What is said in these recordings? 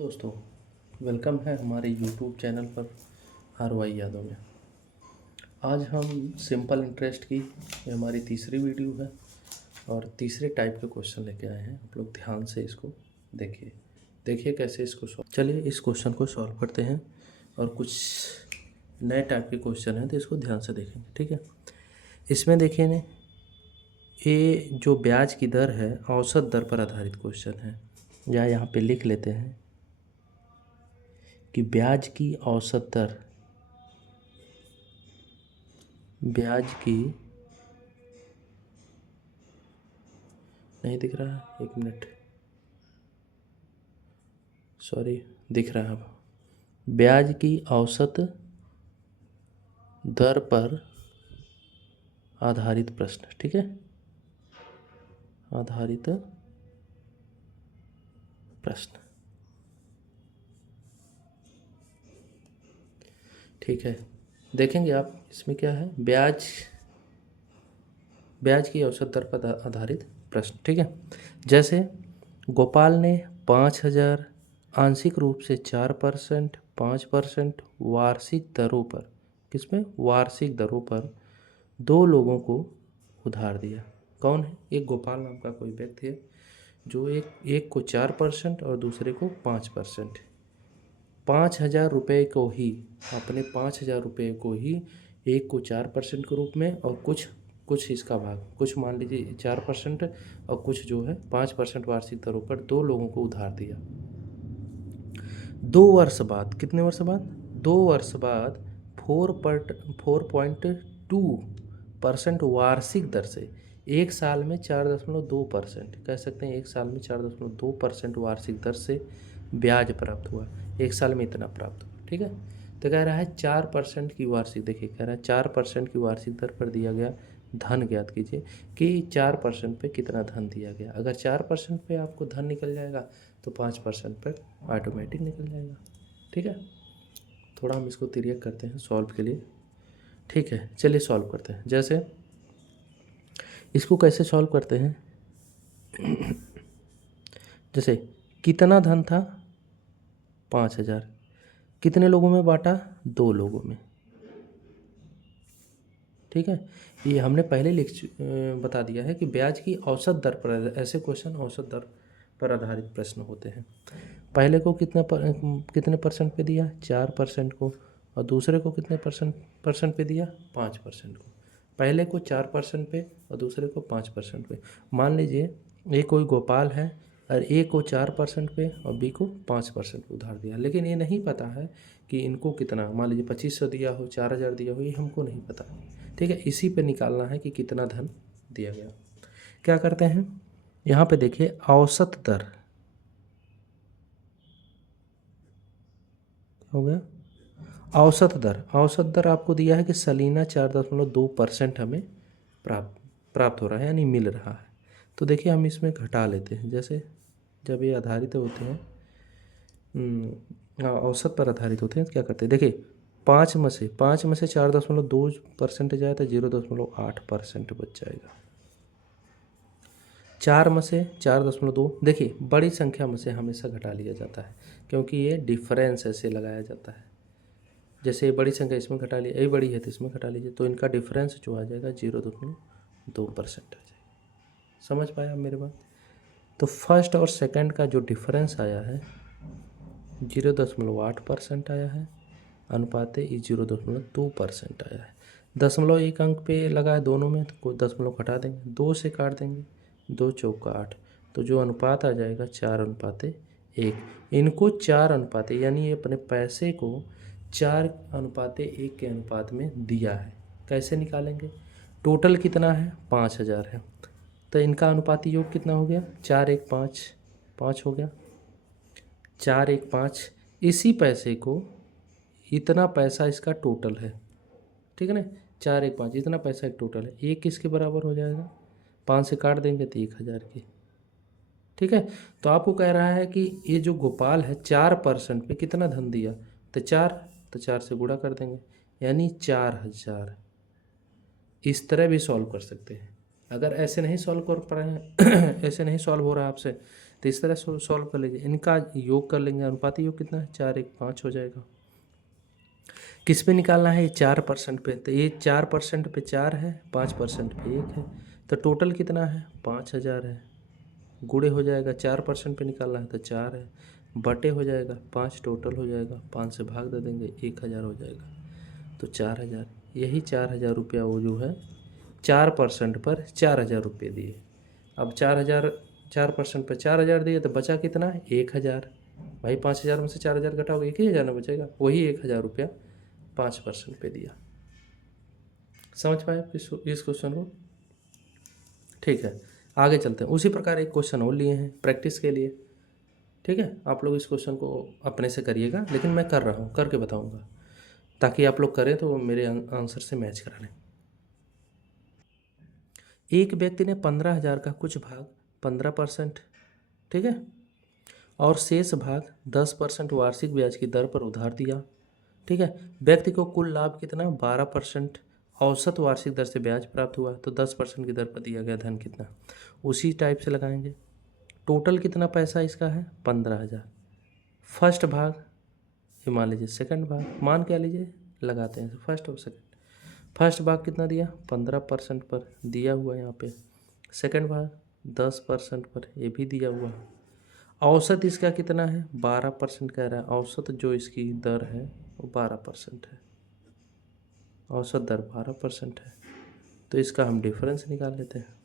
दोस्तों, वेलकम है हमारे यूट्यूब चैनल पर RY यादव में। आज हम सिंपल इंटरेस्ट की ये हमारी तीसरी वीडियो है और तीसरे टाइप के क्वेश्चन लेके आए हैं। आप लोग ध्यान से इसको देखिए कैसे इसको सॉल्व। चलिए इस क्वेश्चन को सॉल्व करते हैं और कुछ नए टाइप के क्वेश्चन हैं तो इसको ध्यान से देखेंगे, ठीक है। इसमें देखिए ने ये जो ब्याज की दर है औसत दर पर आधारित क्वेश्चन है, या यहाँ पे लिख लेते हैं कि ब्याज की औसत दर, ब्याज की, नहीं दिख रहा है, एक मिनट, सॉरी, दिख रहा है अब। ब्याज की औसत दर पर आधारित प्रश्न, ठीक है, आधारित प्रश्न, ठीक है। देखेंगे आप इसमें क्या है, ब्याज की औसत दर पर आधारित प्रश्न, ठीक है। जैसे गोपाल ने 5,000 आंशिक रूप से 4%, 5% वार्षिक दरों पर, किसमें, वार्षिक दरों पर 2 लोगों को उधार दिया। कौन है? एक गोपाल नाम का कोई व्यक्ति है जो एक को 4% और दूसरे को 5%, 5,000 को ही, अपने 5,000 को ही एक को 4% के रूप में और कुछ इसका भाग, कुछ मान लीजिए 4% और कुछ जो है 5% वार्षिक दरों पर 2 लोगों को उधार दिया। 2 वर्ष बाद, कितने वर्ष बाद? 2 वर्ष बाद 4.2% वार्षिक दर से, एक साल में 4.2%, कह सकते हैं एक साल में 4.2% वार्षिक दर से ब्याज प्राप्त हुआ। एक साल में इतना प्राप्त हुआ, ठीक है। तो कह रहा है 4% की वार्षिक, देखिए कह रहा है 4% की वार्षिक दर पर दिया गया धन ज्ञात कीजिए कि 4% पे कितना धन दिया गया। अगर 4% पे आपको धन निकल जाएगा तो 5% पर ऑटोमेटिक निकल जाएगा, ठीक है। थोड़ा हम इसको तिर्यक करते हैं सॉल्व के लिए, ठीक है। चलिए सॉल्व करते हैं। जैसे इसको कैसे सॉल्व करते हैं, जैसे कितना धन था, 5,000, कितने लोगों में बांटा, 2 लोगों में, ठीक है। ये हमने पहले बता दिया है कि ब्याज की औसत दर पर, ऐसे क्वेश्चन औसत दर पर आधारित प्रश्न होते हैं। पहले को कितने परसेंट पे दिया, 4% को, और दूसरे को कितने परसेंट पे दिया, 5% को। पहले को 4% पे और दूसरे को 5% पे। मान लीजिए ए कोई गोपाल है और ए को 4% पे और बी को 5% पे उधार दिया, लेकिन ये नहीं पता है कि इनको कितना, मान लीजिए 2,500 दिया हो, 4,000 दिया हो, ये हमको नहीं पता, ठीक है। इसी पे निकालना है कि कितना धन दिया गया। क्या करते हैं, यहाँ पे देखिए औसत दर हो गया, औसत दर आपको दिया है कि सलीना 4.2% हमें प्राप्त हो रहा है, यानी मिल रहा है। तो देखिए हम इसमें घटा लेते हैं। जैसे जब ये आधारित होते हैं, औसत पर आधारित होते हैं, तो क्या करते हैं, देखिए 5 में से 4.2% जाए तो 0.8% बच जाएगा। 4 में से 4.2, देखिए बड़ी संख्या में से हमेशा घटा लिया जाता है क्योंकि ये डिफरेंस ऐसे लगाया जाता है। जैसे ये बड़ी संख्या इसमें घटा ली, ये बड़ी है तो इसमें घटा लीजिए, तो इनका डिफरेंस जो आ जाएगा 0.2% आ जाएगा। समझ पाया आप मेरे बात? तो फर्स्ट और सेकंड का जो डिफरेंस आया है 0.8% आया है, अनुपाते 0.2% आया है। 0.1 अंक पे लगा है दोनों में, तो कोई 0 घटा देंगे, 2 से काट देंगे, 2 चौका 8, तो जो अनुपात आ जाएगा 4:1। इनको 4 यानी ये अपने पैसे को 4:1 के अनुपात में दिया है। कैसे निकालेंगे, टोटल कितना है, 5,000 है, तो इनका अनुपाती योग कितना हो गया, 4:1 5 हो गया, 4:1 इसी पैसे को, इतना पैसा इसका टोटल है, ठीक है ना, 4:1 इतना पैसा एक टोटल है, एक किसके बराबर हो जाएगा, 5 से काट देंगे तो 1,000 की, ठीक है। तो आपको कह रहा है कि ये जो गोपाल है 4% पे कितना धन दिया, तो 4 से गुणा कर देंगे, यानी 4,000। इस तरह भी सॉल्व कर सकते हैं। अगर ऐसे नहीं सॉल्व कर पा रहे हैं ऐसे नहीं सॉल्व हो रहा आपसे, तो इस तरह सॉल्व कर लीजिए। इनका योग कर लेंगे, अनुपाती योग कितना है 4 1 5 हो जाएगा। किस पे निकालना है, ये 4% पे, तो ये 4% पे 4 है, 5% पे 1 है, तो टोटल कितना है 5000 है। गुणे हो जाएगा, 4% पे निकालना है तो 4 है, बटे हो जाएगा 5, टोटल हो जाएगा 5 से भाग दे देंगे 1000 हो जाएगा, तो 4000। यही 4000 रुपया वो जो है 4% पर 4000 रुपये दिए। अब 4000 4% पर 4000 दिए तो बचा कितना 1000। भाई 5000 में से 4000 घटाओगे 1000 ना बचेगा, वही 1000 रुपया 5% पे दिया। समझ पाए आप इस क्वेश्चन को? ठीक है, आगे चलते हैं। उसी प्रकार एक क्वेश्चन और लिए हैं प्रैक्टिस के लिए। ठीक है, आप लोग इस क्वेश्चन को अपने से करिएगा, लेकिन मैं कर रहा हूँ, करके बताऊँगा, ताकि आप लोग करें तो मेरे आंसर से मैच करा लें। एक व्यक्ति ने 15,000 का कुछ भाग 15%, ठीक है, और शेष भाग 10% वार्षिक ब्याज की दर पर उधार दिया। ठीक है, व्यक्ति को कुल लाभ कितना 12% औसत वार्षिक दर से ब्याज प्राप्त हुआ, तो 10% की दर पर दिया गया धन कितना, उसी टाइप से लगाएंगे। टोटल कितना पैसा इसका है 15,000। फर्स्ट भाग ये मान लीजिए, सेकंड भाग मान क्या लीजिए, लगाते हैं फर्स्ट और सेकंड। फर्स्ट भाग कितना दिया 15% पर दिया हुआ है यहाँ पे, सेकंड भाग 10% पर ये भी दिया हुआ है। औसत इसका कितना है 12% कह रहा है, औसत जो इसकी दर है वो 12% है, औसत दर 12% है, तो इसका हम डिफरेंस निकाल लेते हैं।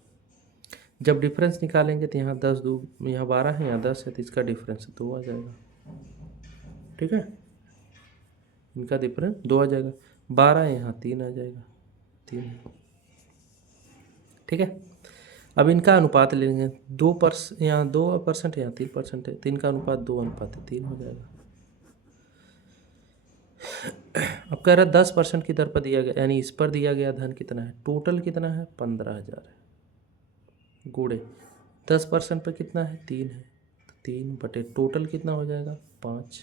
जब डिफरेंस निकालेंगे तो यहाँ 10 2 यहाँ 12 है, यहाँ 10 है, तो इसका डिफरेंस 2 आ जाएगा। ठीक है, इनका डिफरेंस 2 आ जाएगा, 12 यहाँ 3 आ जाएगा, 3। ठीक है, अब इनका अनुपात ले लेंगे, यहाँ 2% यहाँ 3% है, तो इनका अनुपात 2:3 हो जाएगा। अब कह रहा है 10% की दर पर दिया गया, यानी इस पर दिया गया धन कितना है, टोटल कितना है 15,000 है, गुणे 10% पर कितना है 3 है, तो 3 बटे टोटल कितना हो जाएगा 5,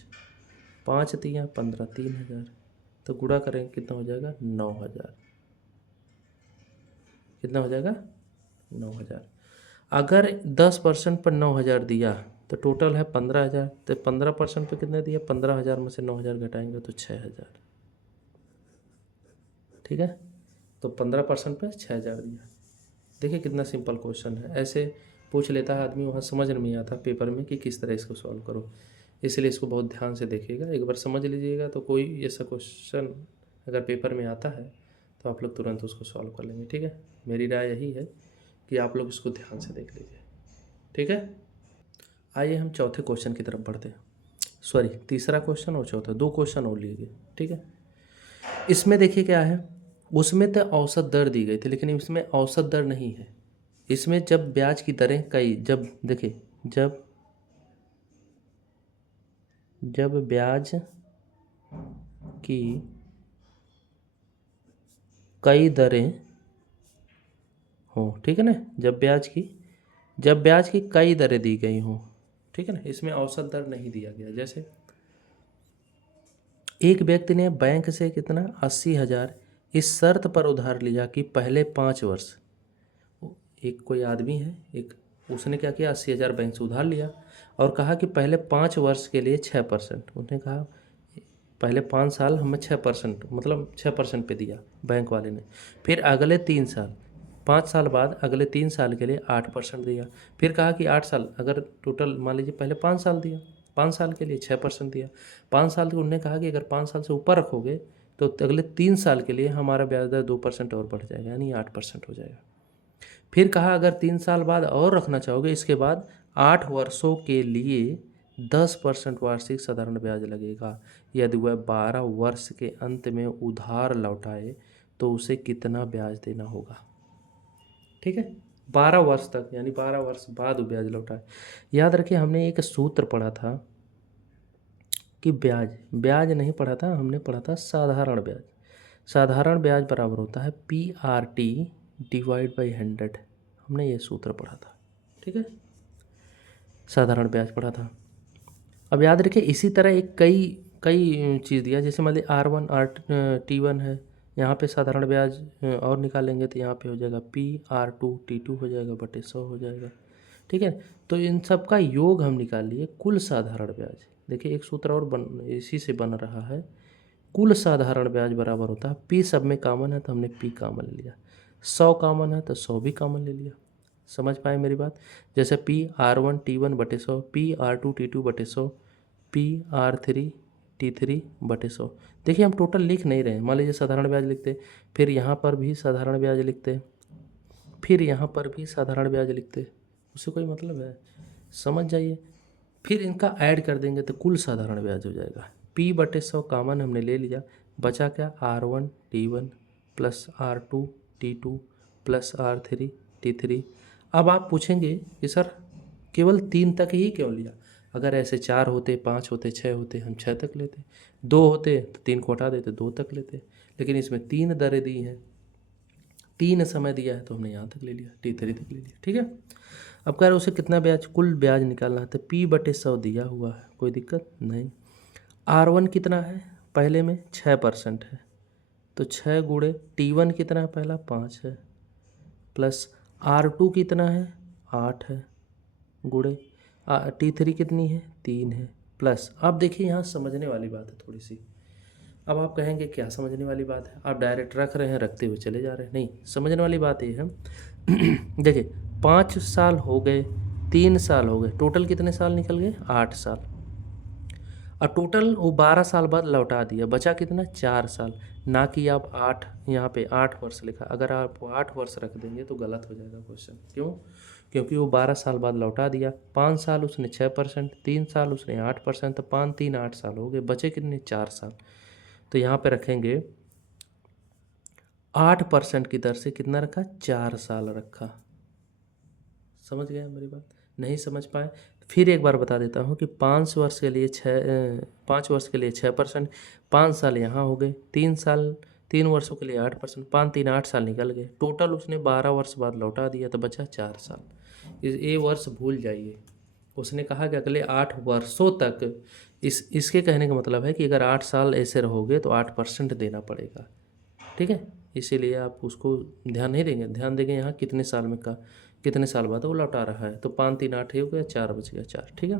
5 3 15, 3000, तो गुणा करेंगे कितना हो जाएगा 9000, कितना हो जाएगा 9000। अगर 10% पर 9000 दिया तो टोटल है 15,000, तो 15% पे कितने दिया, 15,000 में से 9000 घटाएंगे तो 6000। ठीक है, तो 15% पे 6000 दिया। देखिए कितना सिंपल क्वेश्चन है, ऐसे पूछ लेता है आदमी, वहाँ समझ नहीं आता पेपर में कि किस तरह इसको सॉल्व करो, इसलिए इसको बहुत ध्यान से देखिएगा, एक बार समझ लीजिएगा तो कोई ऐसा क्वेश्चन अगर पेपर में आता है तो आप लोग तुरंत उसको सॉल्व कर लेंगे। ठीक है, मेरी राय यही है कि आप लोग इसको ध्यान से देख लीजिए। ठीक है, आइए हम चौथे क्वेश्चन की तरफ बढ़ते हैं, सॉरी तीसरा क्वेश्चन और चौथा, 2 क्वेश्चन और लिए गए। ठीक है, इसमें देखिए क्या है, उसमें तो औसत दर दी गई थी, लेकिन इसमें औसत दर नहीं है। इसमें जब ब्याज की दरें जब देखिए जब ब्याज की कई दरें हो, ठीक है ना, जब ब्याज की कई दरें दी गई हों, ठीक है ना, इसमें औसत दर नहीं दिया गया। जैसे एक व्यक्ति ने बैंक से कितना 80,000 इस शर्त पर उधार लिया कि पहले 5 वर्ष, एक कोई आदमी है, एक उसने क्या किया 80,000 बैंक से उधार लिया और कहा कि पहले 5 वर्ष के लिए 6%, उसने कहा पहले 5 साल हमें 6%, मतलब 6% पे दिया बैंक वाले ने, फिर अगले 3 साल, 5 साल बाद अगले 3 साल के लिए 8% दिया, फिर कहा कि 8 साल, अगर टोटल मान लीजिए पहले 5 साल दिया, 5 साल के लिए 6% दिया, 5 साल के उन्होंने कहा कि अगर 5 साल से ऊपर रखोगे तो अगले 3 साल के लिए हमारा ब्याज दर 2% और बढ़ जाएगा, यानी 8% हो जाएगा। फिर कहा अगर 3 साल बाद और रखना चाहोगे, इसके बाद 8 वर्षों के लिए 10% वार्षिक साधारण ब्याज लगेगा, यदि वह 12 वर्ष के अंत में उधार लौटाए तो उसे कितना ब्याज देना होगा। ठीक है, 12 वर्ष तक, यानी 12 वर्ष बाद वो ब्याज लौटाए। याद रखिए हमने एक सूत्र पढ़ा था कि ब्याज नहीं पढ़ा था, हमने पढ़ा था साधारण ब्याज। साधारण ब्याज बराबर होता है PRT डिवाइड बाई 100, हमने ये सूत्र पढ़ा था। ठीक है, साधारण ब्याज पढ़ा था। अब याद रखिए इसी तरह एक कई चीज़ दिया, जैसे मान लीजिए R1 T1 है, यहाँ पे साधारण ब्याज और निकालेंगे तो यहाँ पे हो जाएगा PR2 T2 हो जाएगा बटे 100 हो जाएगा। ठीक है। तो इन सब का योग हम निकाल लिए कुल साधारण ब्याज। देखिए एक सूत्र और इसी से बन रहा है, कुल साधारण ब्याज बराबर होता है पी, सब में कॉमन है तो हमने पी कॉमन ले लिया, 100 कॉमन है तो 100 भी कॉमन ले लिया। समझ पाए मेरी बात? जैसे P R1T1/100, P R2T2/100, P R3T3/100। देखिए हम टोटल लिख नहीं रहे हैं, मान लीजिए साधारण ब्याज लिखते, फिर यहाँ पर भी साधारण ब्याज लिखते, फिर यहाँ पर भी साधारण ब्याज लिखते, उससे कोई मतलब है? समझ जाइए। फिर इनका ऐड कर देंगे तो कुल साधारण ब्याज हो जाएगा। P/100 कॉमन हमने ले लिया, बचा क्या? R1T1 plus R2T2 plus R3T3। अब आप पूछेंगे कि सर केवल 3 तक ही क्यों लिया? अगर ऐसे 4 होते, 5 होते, 6 होते, हम 6 तक लेते, 2 होते तो 3 को हटा देते, 2 तक लेते। लेकिन इसमें 3 दरें दी हैं, 3 समय दिया है तो हमने यहाँ तक ले लिया, T3 तक ले लिया। ठीक है। अब कह रहे उसे कितना ब्याज, कुल ब्याज निकालना है, तो P/100 दिया हुआ है, कोई दिक्कत नहीं। R1 कितना है? पहले में 6% है, तो 6 गुणे T1 कितना है? पहला 5 है, प्लस R2 कितना है? 8 है, गुणे T3 कितनी है? 3 है, प्लस। अब देखिए यहाँ समझने वाली बात है थोड़ी सी। अब आप कहेंगे क्या समझने वाली बात है, आप डायरेक्ट रख रहे हैं, रखते हुए चले जा रहे हैं। नहीं, समझने वाली बात ये है देखिए 5 साल हो गए, 3 साल हो गए, टोटल कितने साल निकल गए? 8 साल। और टोटल वो 12 साल बाद लौटा दिया, बचा कितना? 4 साल। ना कि आप 8, यहाँ पे 8 वर्ष लिखा, अगर आप 8 वर्ष रख देंगे तो गलत हो जाएगा क्वेश्चन। क्यों? क्योंकि वो 12 साल बाद लौटा दिया, 5 साल उसने 6%, 3 साल उसने 8%, तो 5 3 8 साल हो गए, बचे कितने? 4 साल। तो यहाँ पे रखेंगे 8% की दर से कितना रखा? 4 साल रखा। समझ गए मेरी बात? नहीं समझ पाए? फिर एक बार बता देता हूँ कि 5 वर्ष के लिए 6%, 5 साल यहाँ हो गए, 3 वर्षों के लिए 8%, 5 3 8 साल निकल गए, टोटल उसने 12 वर्ष बाद लौटा दिया, तो बचा 4 साल। ये वर्ष भूल जाइए। उसने कहा कि अगले 8 वर्षों तक, इसके कहने का मतलब है कि अगर 8 साल ऐसे रहोगे तो 8% देना पड़ेगा। ठीक है, इसीलिए आप उसको ध्यान नहीं देंगे, ध्यान देंगे यहाँ कितने साल में का, कितने साल बाद वो लौटा रहा है। तो 5 3 8 हो गया, 4 बच गया 4। ठीक है,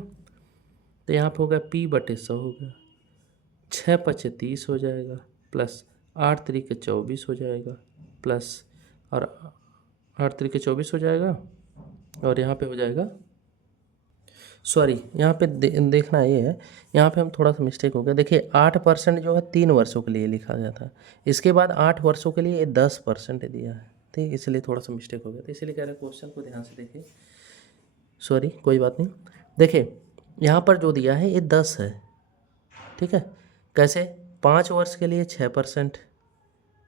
तो यहाँ पे हो गया P/100 हो गया, 6 5 30 हो जाएगा, प्लस 8 3 के 24 हो जाएगा, प्लस और 8 3 के 24 हो जाएगा, और यहाँ पे हो जाएगा, सॉरी यहाँ पे देखना ये है, यहाँ पे हम थोड़ा सा मिस्टेक हो गया। देखिए 8% जो है 3 वर्षों के लिए लिखा गया था, इसके बाद 8 वर्षों के लिए 10% दिया है, ठीक, इसलिए थोड़ा सा मिस्टेक हो गया था, इसलिए कह रहे हैं क्वेश्चन को ध्यान से देखिए। सॉरी, कोई बात नहीं। देखिए यहाँ पर जो दिया है ये 10 है, ठीक है। कैसे? 5 वर्ष के लिए 6%,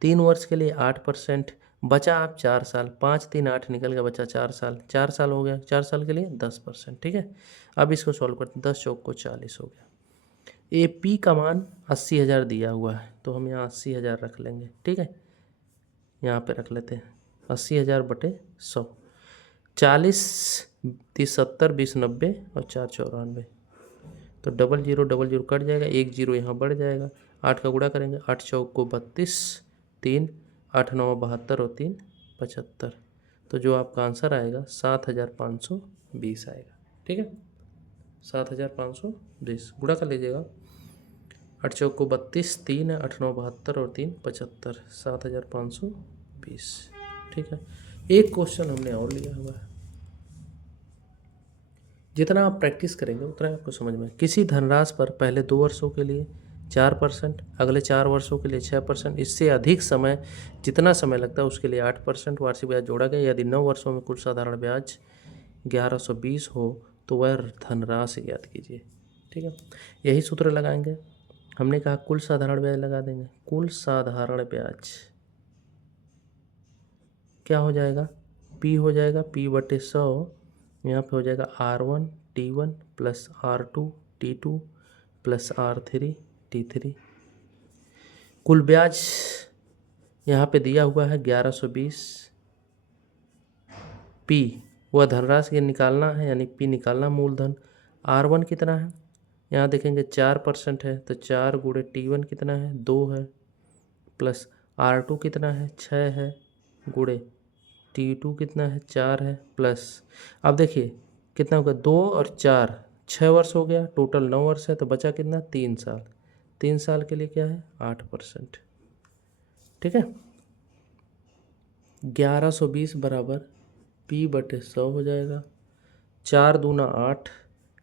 3 वर्ष के लिए 8%, बचा आप 4 साल, 5 3 8 निकल गया, बचा 4 साल, 4 साल हो गया, 4 साल के लिए 10%। ठीक है, अब इसको सॉल्व करते हैं, 10 चौक को 40 हो गया। ए पी का मान 80,000 दिया हुआ है, तो हम यहाँ 80,000 रख लेंगे। ठीक है, यहाँ पे रख लेते हैं 80,000 बटे 100, 40 30 70 20 90 और 4 94, तो 0000 कट जाएगा, 1 0 यहाँ बढ़ जाएगा, 8 का गुणा करेंगे, 8 चौक को 32, 3 8 9 72 और 3 75, तो जो आपका आंसर आएगा 7,520 आएगा। ठीक है, 7,520 गुणा कर लीजिएगा, 8 चौक को 32, 3 8 9 72 और 3 75, 7,520। ठीक है, एक क्वेश्चन हमने और लिया हुआ है, जितना आप प्रैक्टिस करेंगे उतना आपको समझ में। किसी धनराशि पर पहले 2 वर्षों के लिए 4%, अगले 4 वर्षों के लिए 6%, इससे अधिक समय जितना समय लगता है उसके लिए 8% वार्षिक ब्याज जोड़ा गया। यदि 9 वर्षों में कुल साधारण ब्याज 1120 हो तो वह धनराशि ज्ञात कीजिए। ठीक है, यही सूत्र लगाएंगे। हमने कहा कुल साधारण ब्याज लगा देंगे, कुल साधारण ब्याज क्या हो जाएगा? P हो जाएगा P/100, यहाँ पे हो जाएगा R1T1 plus R2T2 plus R3T3। कुल ब्याज यहाँ पे दिया हुआ है 1120। P वह धनराशि निकालना है, यानी P निकालना मूलधन। R1 कितना है? यहाँ देखेंगे 4% है, तो 4 गुणे T1 कितना है? 2 है, प्लस R2 कितना है? 6 है, गुणे T2 कितना है? 4 है, प्लस अब देखिए कितना होगा 2 और 4 6 वर्ष हो गया, टोटल 9 वर्ष है, तो बचा कितना 3 साल। 3 साल के लिए क्या है 8%। ठीक है। 1120 बराबर P/100 हो जाएगा। 4 दूना 8,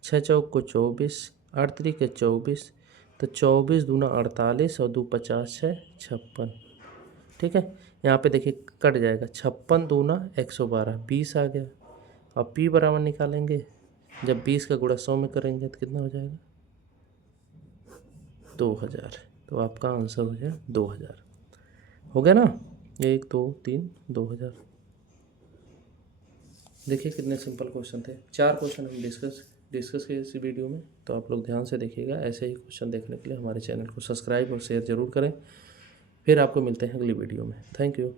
6 चौक को 24, 8 त्रिक 24, तो 24 दूना 48 और 2 50 है 56। ठीक है। यहाँ पे देखिए कट जाएगा, 56 दूना 112 20 आ गया। अब P बराबर निकालेंगे, जब 20 का गुणा 100 में करेंगे तो कितना हो जाएगा 2000। तो आपका आंसर हो जाए 2000। हो गया ना, 1 2 3 2000। देखिए कितने सिंपल क्वेश्चन थे। 4 क्वेश्चन हम डिस्कस किए इस वीडियो में, तो आप लोग ध्यान से देखिएगा। ऐसे ही क्वेश्चन देखने के लिए हमारे चैनल को सब्सक्राइब और शेयर ज़रूर करें। फिर आपको मिलते हैं अगली वीडियो में। Thank you.